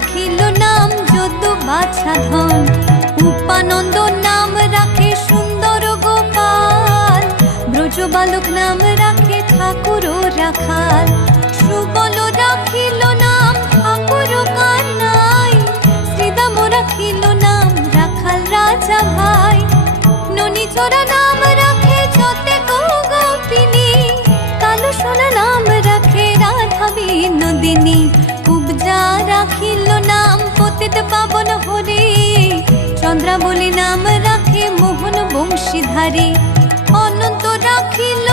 রাখিল নাম যদু বাছা ধন। উপানন্দ নাম রাখে সুন্দর গোপাল, ব্রজ বালক নাম রাখে ঠাকুর রাখাল। সুবল রাখিল নাম ঠাকুর কানাই, শ্রীদাম রাখিল নাম রাখাল রাজা ভাই। ননীচরা নাম রাখে যতে গোপিনী, কালো সোনা নাম রাখে রাধা বিনোদিনী। কুবজা রাখিল নাম পতিত পাবন হরি, চন্দ্রাবলী নাম রাখে মোহন বংশীধারী। অনন্ত রাখিল